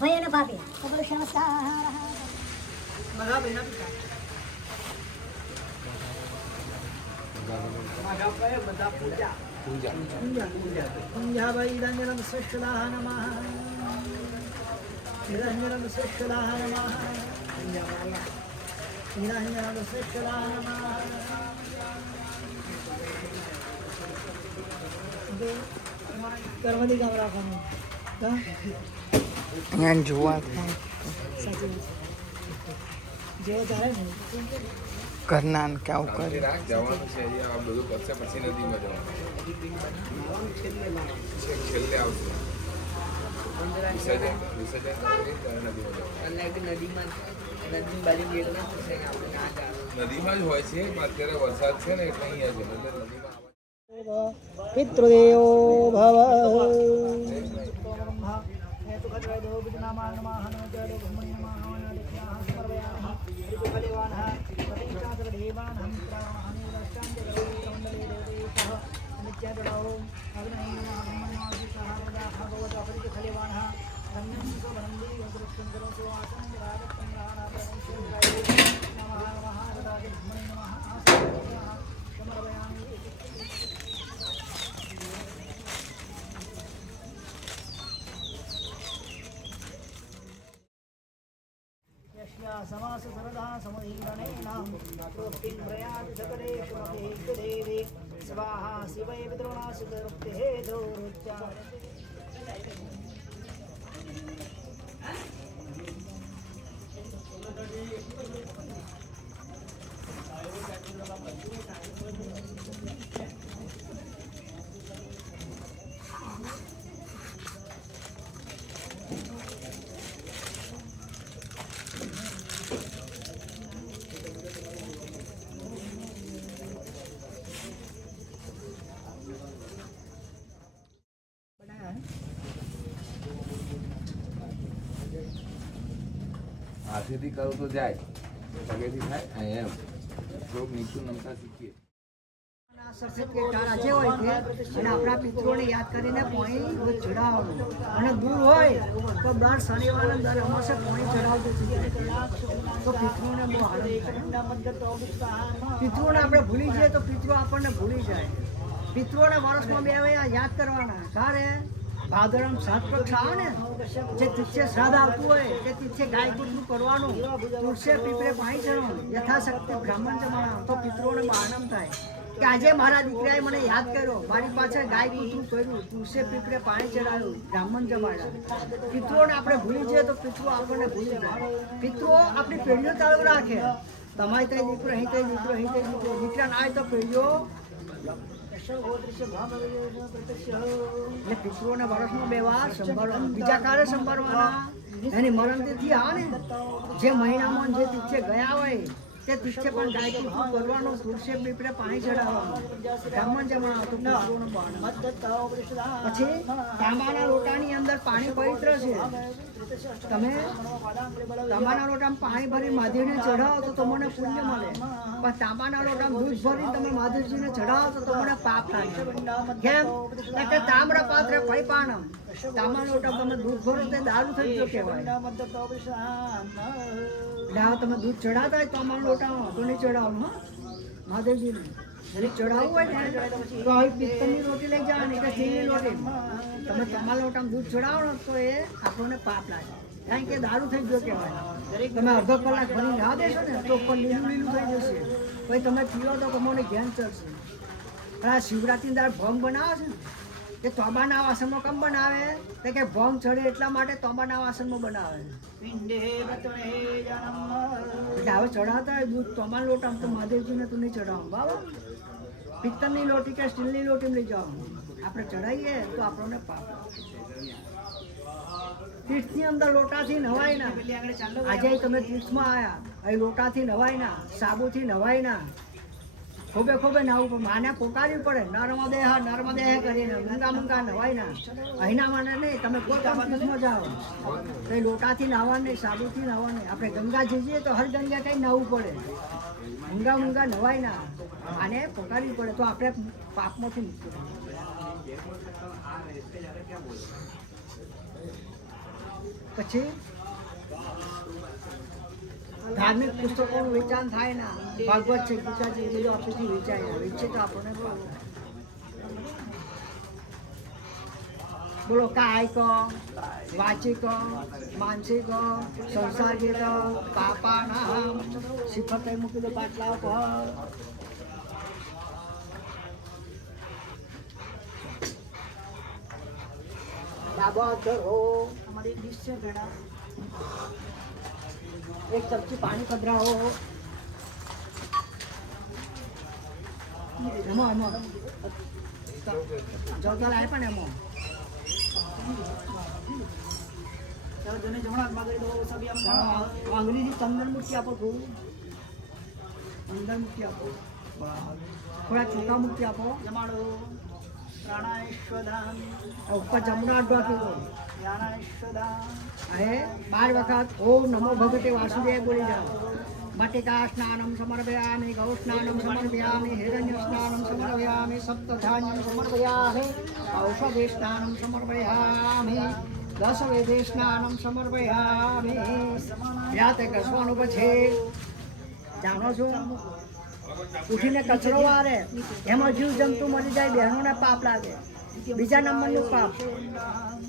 ભયન ભાવે નમસ્કાર निरंजनम श्रेष्ठदाह नमः निरंजनम श्रेष्ठदाह नमः निरंजनम श्रेष्ठदाह नमः कर्मदी काम રાખવાનું અહીંયા જોવા સાચી જેવો ચાલે ને ઘરના ને કેવું કરે જવાનું છે આ બધું કરશે પછી નદીમાં જવાનું છેલ્લે આવશે નદીમાં જ હોય છે અત્યારે વરસાદ છે ને એટલે અહીંયા છે નદીમાં પિતૃદેવો ભવ समास सरदा समधीरणेनां प्रोक्तिं प्रयाति सकलेषु मतेष्टदेवे स्वाहा शिवै पितॄणासुतरुक्ते दौरुच्या હાથેથી કરું તો જાય પગેથી થાય એમ થોડુંક નીચું નમતા શીખીએ રાજ્ય હોય છે અને આપણા પિતૃઓને યાદ કરીને પાણી ચડાવવાનું અને દૂર હોય તો દર શનિવારે દર અમાસે પાણી ચડાવતું તો પિતૃઓને બહુ હાલત પિતૃઓને આપણે ભૂલી જઈએ તો પિતૃ આપણને ભૂલી જાય પિતૃઓને વર્ષમાં 2 વાર યાદ કરવાના કારે ભાદરમ 7 પક્ષ આવે ને જે તિથ્ય શ્રાદ્ધ આવતું હોય તે તિથ્ય ગાય દૂધનું કરવાનું તુલસી પીપળે પાણી ચડવાનું યથાશક્તિ બ્રાહ્મણ જમાડવાનું તો પિતૃઓને આનંદ થાય કે આજે મારા દીકરાએ મને યાદ કર્યો મારી પાછળ ગાય દૂધનું કર્યું તુલસી પીપળે પાણી ચડાવ્યું બ્રાહ્મણ જમાડ્યા પિતૃઓને આપણે ભૂલી જઈએ તો પિતૃ આપણને ભૂલી જાય પિતૃઓ આપણી પેઢીઓ ચાલુ રાખે તમારી ત્યાં દીકરો અહીં ત્યાં દીકરો અહીં ત્યાં દીકરો દીકરા ના હોય તો પેઢીઓ એટલે પિતૃઓને વર્ષમાં 2 વાર સંભાળવાનું બીજા કાળે સંભાળવાના એની મરણતિથિ આવે ને જે મહિનામાં જે તિથ્ય ગયા હોય તે તિથ્ય પણ ગાય દૂધનું કરવાનું તુલસી પીપળે પાણી ચડાવવાનું બ્રાહ્મણ જમાડવાનું પિતૃઓનું પછી તાંબાના લોટાની અંદર પાણી પવિત્ર છે તમે તાંબાના લોટામાં પાણી ભરી મહાદેવને ચઢાવો તો તમને પુણ્ય મળે પણ તાંબાના લોટામાં દૂધ ભરી તમે મહાદેવજીને ચઢાવો તો તમને પાપ થાય કેમ કે તામ્ર પાત્ર પૈપાણમ તાંબાના લોટામાં તમે દૂધ ભરો તે દારૂ થઈ ગયો કહેવાય તમે દૂધ ચડાવતા હોય તાંબાના લોટામાં તો નહીં ચડાવવાનું મહાદેવજીને જરી ચડાવવું હોય ને તો આવી પિત્તળની રોટી લઈ જવાની કે સ્ટીલની રોટી તમે તમારા લોટામાં દૂધ ચડાવો તો એ આપણને પાપ લાગે કારણ કે દારૂ થઈ ગયો કહેવાય તમે અડધો કલાક ભરી ના દેશો ને તો ઉપર લીલું લીલું થઈ જશે પછી તમે પીવો તો તમને ઘેન ચડશે અને આ શિવરાત્રિની દાળ ભંગ બનાવે છે ને એ તોબાના વાસણમાં કેમ બનાવે તો કે ભંગ ચડે એટલા માટે તોબાના વાસણમાં બનાવે એટલે હવે ચડાવતા હોય દૂધ તોબાના લોટામાં તો મહાદેવજીને તો નહીં ચડાવવાનું બાબા પિત્તળની લોટી કે સ્ટીલની લોટી લઈ જવાનું આપણે ચડાવીએ તો આપણને પાપ તીર્થની અંદર લોટાથી નવાય ના આજે તમે તીર્થમાં આવ્યા અહીં લોટાથી નવાય ના સાબુથી નવાય ના ખોબે ખોબે નાવું પણ માને પોકારવી પડે નર્મદે કરીને મંગા મંગા નવાય ના અહીંના માને નહીં તમે કોઈ કામ તીર્થમાં જાઓ તો એ લોટાથી નાવા નહીં સાબુથી નાવા નહીં આપણે ગંગા જઈએ તો હર ગંગા કંઈ નાવું પડે મંગા મંગા નવાય ના આને પોકારવી પડે તો આપણે પાપમાંથી મુક્ત પછી ધાર્મિક પુસ્તકોનું વેચાણ થાય ને, ભાગવત છે, ગીતા છે, એ બધું આપણેથી વેચાય, વેચે તો આપણને પાપ થાય. બોલો કાયક, વાચિક, માનસિક, સંસારિક, પાપાનામ, શિખર મૂકી દો પાટલા પર. ડાબો હાથ ધરો. અમારી એક ડીશ છે ભેડા, એક ચમચી પાણી પધરાવો. એમાં જવતલ આવે પણ એમાં અંગ્રેજી અંદર મૂકી આપો, થોડું અંદર મૂકી આપો, થોડા ચોખા મૂકી આપો. જમાડો ઉપર જમણા અડધો આપી દો. 12 વખત ઓમ નમો ભગવતે વાસુદેવ બોલી જાઓ. મટિકા સ્નાનમ સમર્પયામિ, ગૌ સ્નાનમ સમર્પયામિ, હિરણ્ય સ્નાનમ સમર્પયામિ, સપ્તધાન્યમ સમર્પયામિ, ઔષધે સ્નાનમ સમર્પયામિ, 10 વેદે સ્નાનમ સમર્પયામિ. યાતે ઘસવાનું પછી જાણો છો, ઉઠીને કચરો વારે એમાં જીવ જંતુ મરી જાય, બહેનોને પાપ લાગે. બીજા નંબરનું પાપ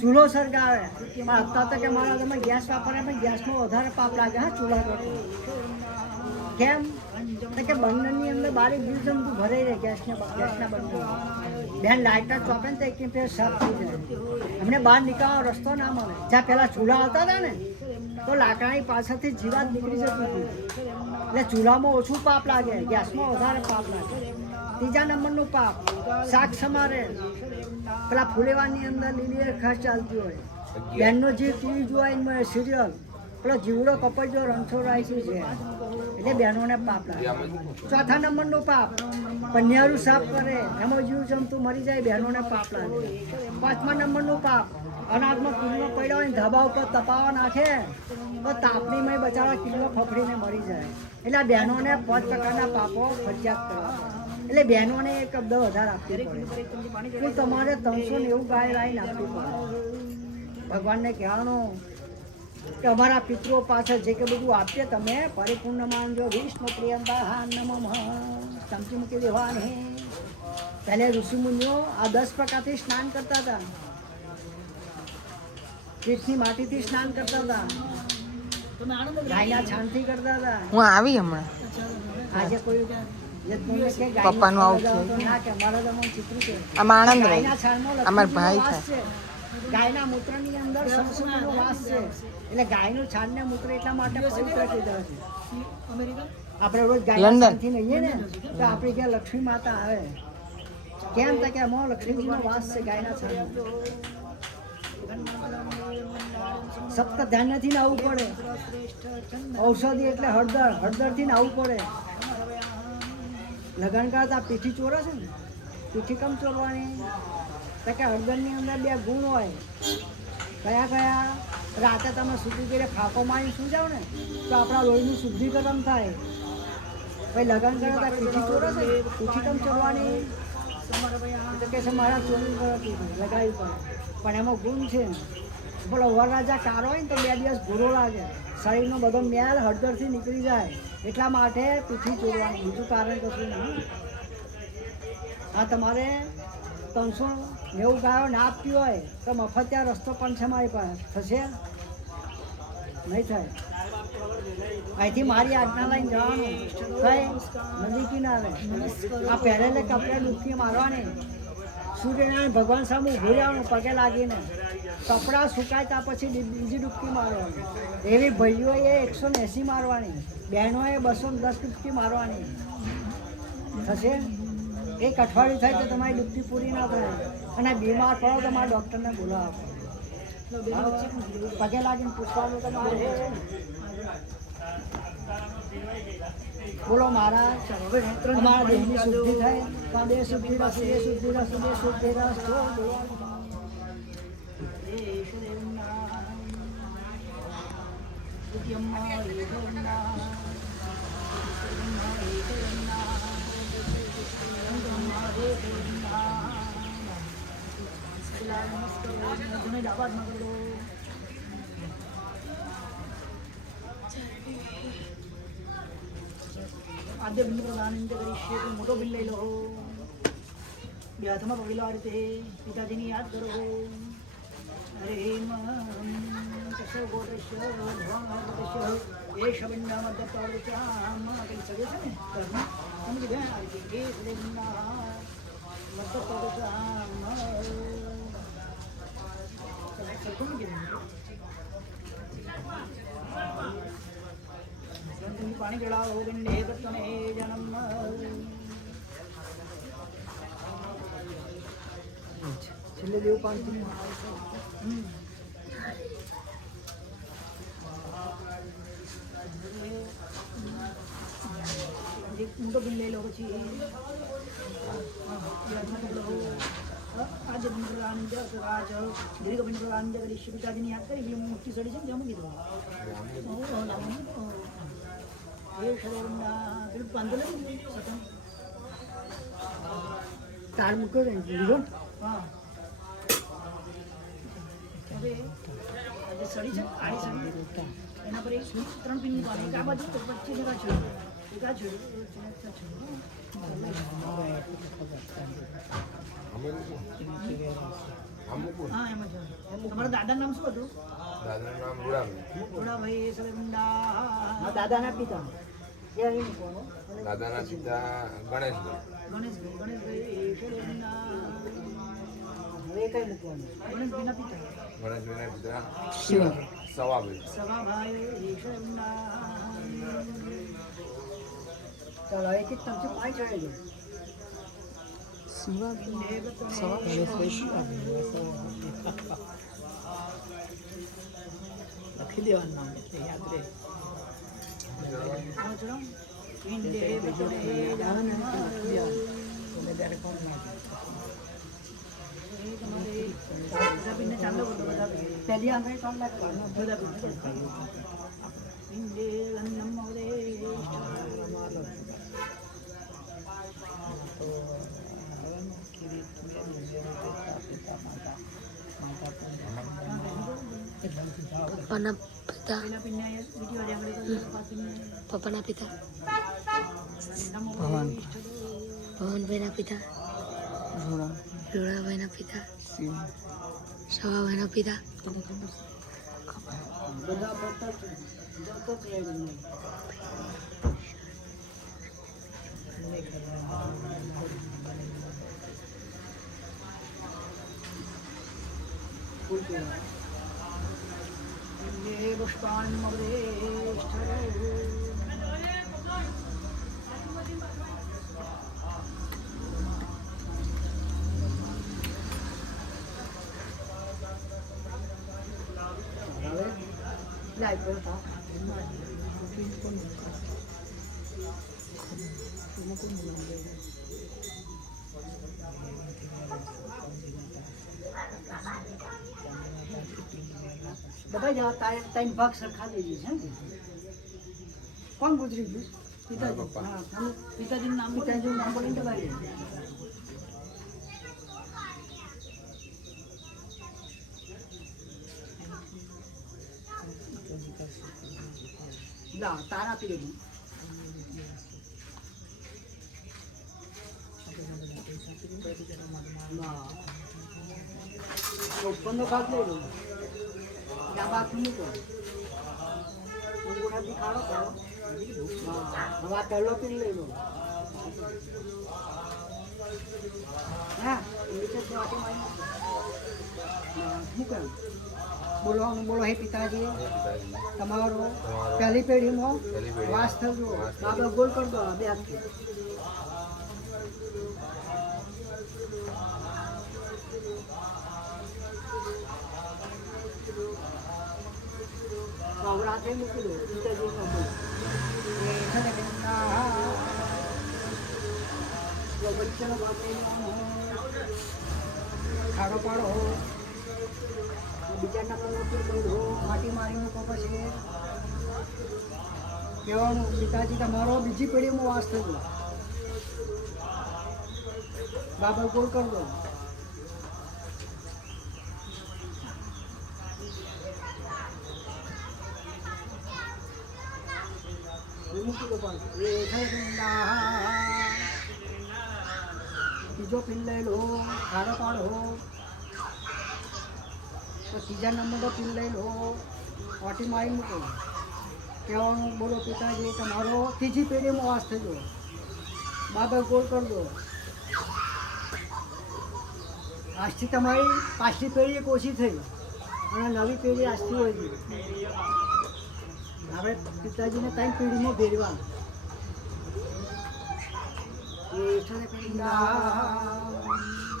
ચૂલો સળગાવે. પણ અત્યારે તો કે મારા તમે ગેસ વાપરે, પણ ગેસમાં વધારે પાપ લાગે. હા, ચૂલા કરતો કેમ કે બંનેની અંદર બારી જીવ જંતુ ભરાઈ રહે. ગેસના બંને બેન લાઇટર ચોપે ને તો એક ફેર સાફ થઈ જાય. અમને બહાર નીકળવાનો રસ્તો ના મળે. જ્યાં પહેલાં ચૂલા આવતા હતા ને તો લાકડાની પાછળથી જીવાત નીકળી જતી હતી. એટલે ચૂલામાં ઓછું પાપ લાગે, ગેસમાં વધારે પાપ લાગે. ત્રીજા નંબરનું પાપ શાક સમારે. પેલા ફુલેવાની અંદર લીલી ખાસ ચાલતી હોય, બેનનો જે ટીવી જોવાય સિરિયલ, પેલો જીવડો કપાઈ જો રણછોડરાય છે, એટલે બહેનોને પાપ લાગે. ચોથા નંબરનું પાપ પન્યારું સાફ કરે, એમાં જીવ જંતુ મરી જાય, બહેનોને પાપ લાગે. 5મા નંબરનું પાપ અનાજમાં કિલ્લો પડ્યો હોય, ધાબા ઉપર તપાવા નાખે તો તાપણીમાં બચારા કિલ્લો ફફડીને મરી જાય. એટલે બહેનોને 5 પ્રકારના પાપો ફરજિયાત કરવા. એટલે બહેનોને એક શબ્દ વધારે આપવી પડે. તો તમારે 390 ગાય લાવીને આપવી પડે. ભગવાનને કહેવાનું કે અમારા પિતૃઓ પાછળ જે કે બધું આપીએ તમે પરિપૂર્ણ માનજો. વિષ્ણુ પ્રિયંબા નમઃ ચમચી મૂકી દેવાની. પહેલે ઋષિમુનિઓ આ 10 પ્રકારથી સ્નાન કરતા હતા. પીઠની માટીથી સ્નાન કરતા હતા, ગાયના છાણથી કરતા હતા. હું આવી હમણાં. આજે કોઈ પપ્પાનું આવું થયું. આમાં આનંદ રહે. અમારા ભાઈ થાય. ગાયના મૂત્રની અંદર સંસ્કૃતિનો વાસ છે. એટલે ગાયનું છાણ ને મૂત્ર એટલા માટે પવિત્ર કીધા છે. આપણે રોજ ગાયના છાણથી નહીએ ને તો આપણી ત્યાં લક્ષ્મી માતા આવે. કેમ તો કે એમાં લક્ષ્મીજીનો વાસ છે ગાયના છાણ. સપ્ત ધ્યાનથી આવવું પડે. ઔષધિ એટલે હળદર, હળદરથી આવવું પડે. લગ્ન કરતા પીઠી ચોરે છે ને, પીઠી કમ ચોરવાની? તો કે હળદરની અંદર 2 ગુણ હોય. કયા કયા? રાતે તમે સુધી કરીને ફાંકો મારી શું જાઓ ને તો આપણા લોહીનું શુદ્ધિકરણ થાય. ભાઈ લગ્ન કરતા પીઠી ચોરે છે, પીઠી કમ ચોરવાની? તો કે છે મારા ચોરી કરતી લગાવી પડે. પણ એમાં ગુણ છે. બોલો વરરાજા કારો હોય ને તો 2 દિવસ ભૂરો લાગે, શરીરનો બધો મેલ હળદરથી નીકળી જાય. એટલા માટે પીઠી ચોરવાની, બીજું કારણ કશું નહીં. હા, તમારે 390 ગાયો ના આપતી હોય તો મફત ત્યાં રસ્તો પણ છે મારી પાસે. થશે? નહીં થાય. અહીંથી મારી આજ્ઞા લઈને જવાનું કઈ નદી કિનારે. આ પહેરેલે કપડે ડૂબકી મારવાની. સૂર્યનારાયણ ભગવાન સામે ઊભું રહેવાનું પગે લાગીને. કપડાં સુકાય ત્યાં પછી બીજી ડૂબકી મારવાની. એવી ભાઈઓએ 180 મારવાની, બહેનોએ 210 ડૂબકી મારવાની. થશે? 1 અઠવાડિયું થાય તો તમારી ડૂબકી પૂરી ના થાય. અને બીમાર પડો તો મારા ડૉક્ટરને બોલાવો. પગે લાગીને પૂછવાનું તમારે. બોલો મારા તમારા દેહની શુદ્ધિ થાય. બે શુદ્ધિ રસ, બે શુદ્ધિ રસ, બે શુદ્ધિ રસ. શિલા નમસ્કાર જૂને દાબાદમાં કરો. આદ્ય બિંદુ પ્રદાન કરીશું તો મોટો બિલ લઈ લો. બે હાથમાં પકડી લો. આ રીતે પિતાજીની યાદ કરો. હરે કશ ગોરશ ભગવાન એ શબિંદામાં દત્તાવચામ કઈ સગે છે ને ઘરમાં એમ કીધું આ રીતે એ શબિંદા દત્તાવચામ સરખું કીધું. પાણી ચડાવો બિંડે દત્તને જન્મ. છેલ્લે દેવ પાણી મોટો બિલ લઈ લો. પછી આજે બિંદ પ્રદાન રાજ દીર્ઘ બિંદ પ્રદાન કરીશ. પિતાજીની યાદ કરી મોટી સડી છે ને જમું કીધું. એ શરીરના પેલું બાંધો લે સતમ તાર મૂક્યો ને લીધો. હા હવે આજે સડી છે આડી સડી એના પર એક 3 પિન મૂકવાની. એક આ બાજુ વચ્ચે જરા છે એક આ છે. હા એમાં છે. તમારા દાદાનું નામ શું હતું? દાદાનું નામ રૂડાભાઈ સલગુંડા. દાદાના પિતા દાદાના પિતા ગણેશભાઈ. ગણેશભાઈ સલગુંડા. હવે કઈ મૂકવાનું? ગણેશભાઈના પિતા સવાભાઈ. સવાભાઈ સલગુંડા. ચાલો એક એક તમથી પાંચ ચડે છે. લખી દેવાનું નામ એટલે યાદ રહે. પહેલી આંગળી 3 લાખ બધા પપ્પાના પિતા પપ્પાના પિતા ભવનભાઈના પિતા રોડાભાઈના પિતા સવાભાઈના પિતા પુષ્પાન બધા જ 3 ભાગ સરખા દેજે છે ને. કોણ ગુજરી ગયું? પિતાજી. હા પિતાજીનું નામ બોલીને દબાવી દે. લા તાર આપી દેજો. ઉપરનો ભાગ લઈ લો. ડાબા હાથ મૂકો. અંગૂઠાથી ખાડો કરો. હવે આ પહેલો પીન લઈ લો. હા નીચે વાટી મારી મૂકો. બોલવાનું બોલો. હે પિતાજી તમારો પહેલી પેઢીનો વાસ થજો. બાબા ગોલ કરી દો બે હાથથી. રાત્રે મૂકી દો. પિતાજીનો બોલ. બચ્ચાનો બાપ ખાડો પાડો. બીજા માટી મારી મૂકો. પછી કહેવાનું પિતાજી તમારો બીજી પેઢીમાં વાસ થયો. બાબા ગોળ કરી દો. મૂકી દો પણ ત્રીજો પિન લઈ લો, ખાડો પાડો. તો ત્રીજા નંબરનો પિન લઈ લો, ઓટી મારી મૂકો. કહેવાનું બોલો પિતાજી તમારો ત્રીજી પેઢીમાં વાસ થજો. બાબા ગોળ કરી દો. આજથી તમારી પાછલી પેઢી એક ઓછી થઈ અને નવી પેઢી આજથી હોય છે. આપણે પિતાજીને 3 પેઢીમાં ભેરવા.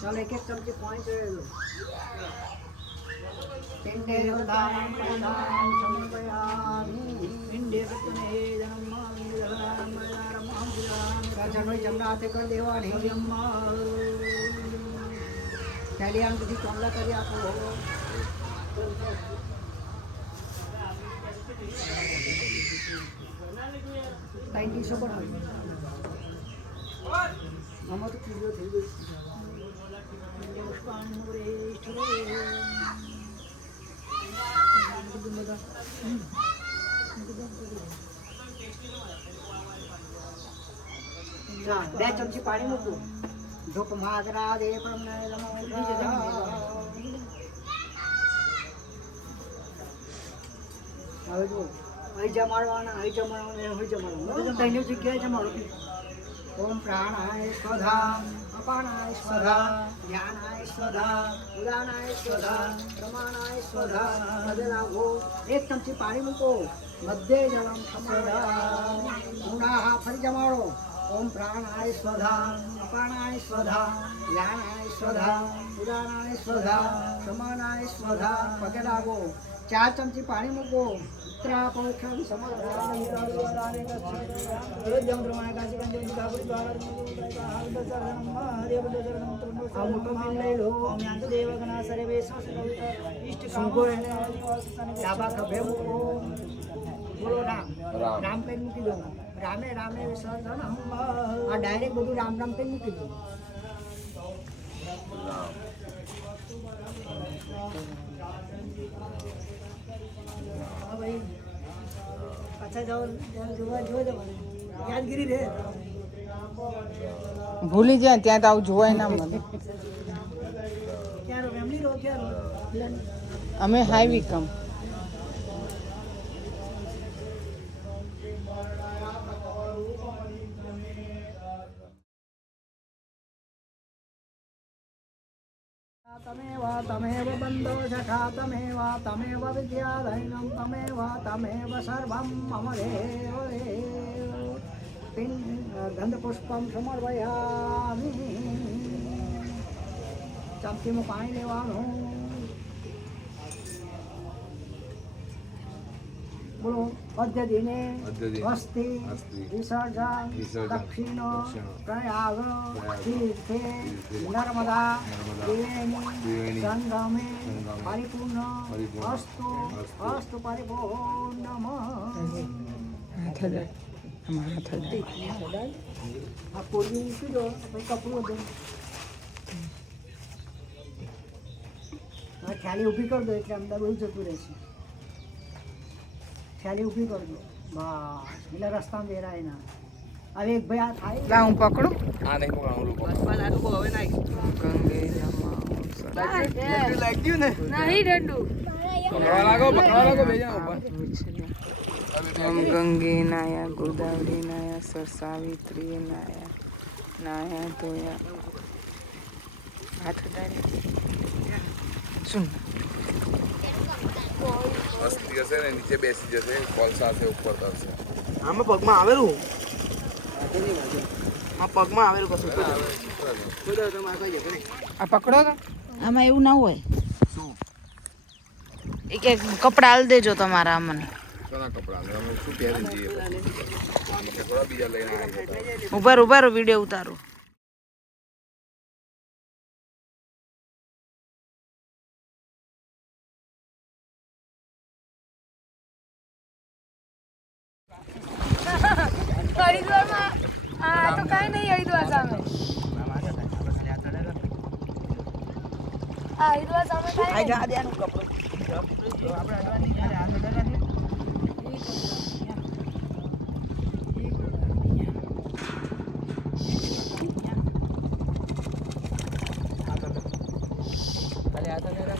ચાલો એક એક ચમચી પાણી ચડે દો. પિંડે દાન પ્રદાન સમર્પયામિ. પિંડે સત્યને જન્મ જમણા હાથે કરી દેવાની. પહેલી આંગથી ચોમલા કરી આપો. ટાઈમ પણ હોય આમાં તો પૂરો થઈ ગયો. બે ચમચી પાણી મૂકવું. ધૂપ માગરા દે પ્રમને હવે જુઓ અહીં જમાડવાના, અહીં જમાડવાના, અહીં જમાડવાના. તેની જગ્યાએ જમાડો. ઓમ પ્રાણાય સ્વધા, અપાનાય સ્વધા, ધ્યાનાય સ્વધા, ઉદાનાય સ્વધા, પ્રમાણાય સ્વધા. પગે લાગો. એક ચમચી પાણી મૂકો. મધ્ય જલમ સમદા. ઊંડા ફરી જમાડો. ઓમ પ્રાણાય સ્વધા, અપાનાય સ્વધા, ધ્યાનાય સ્વધા, ઉદાનાય સ્વધા, પ્રમાણાય સ્વધા. પગે લાગો. 4 ચમચી પાણી મૂકો. રામ કઈ મૂકી દો. રામે રામે આ ડાયરેક્ટ બધું રામ રામ કઈ મૂકી દો. પાછા જાઓ જોવા જવાનું. યાદગીરી રે ભૂલી જાય ત્યાં તો આવું જોવાય ના મળે. ક્યાં ફેમિલી રહો? ક્યાં અમે હાઈવી કમ. તમેવ બંધો સખા તમેવ તમેવ વિદ્યાધૈનમ તમેવ તમેવ સર્વમ મમ દેવ ગંધપુષ્પમ સમર્પયામિ. ચમચીમાં પાણી લેવાનું. બોલો પદ્ધતિને અસ્થિ વિસર્જન દક્ષિણ પ્રયાગ તીર્થે નર્મદા ત્રિવેણી સંગમે પરિપૂર્ણ અસ્તુ અસ્તુ પરિપૂર્ણમ. આ પૂરી મૂકી દો. કપડું હતું ખ્યાલી ઊભી કરી દો એટલે અંદર બધું જતું રહેશે. ખ્યાલી ઊભી કરી દો. બસ એટલે રસ્તામાં વેરાય ના. હવે એક ભાઈ આ થાય. લા હું પકડું. આ નહીં પકડવાનું લોકો. પકડવા લાગો બે જણા ઉપર. ઓમ ગંગે નાયા ગોદાવરી નાયા સરસાવિત્રી નાયા નાયા ધોયા. હાથ ડાળી સુન. મસ્તી હશે ને નીચે બેસી જશે. કોલસા હશે ઉપર તરશે. આમાં પગમાં આવેલું. આ પગમાં આવેલું કશું. આ પકડો તો. આમાં એવું ના હોય. શું એ કે કપડા આલ દેજો તમારા મને. કોના કપડા અમે શું પહેરી જઈએ પછી થોડા બીજા લઈને આવ્યા. ઉભારો વિડીયો ઉતારો. હરિદ્વારમાં આ તો કાંઈ નહીં. હરિદ્વાર સામે હરિદ્વાર સામે કાંઈ આ તો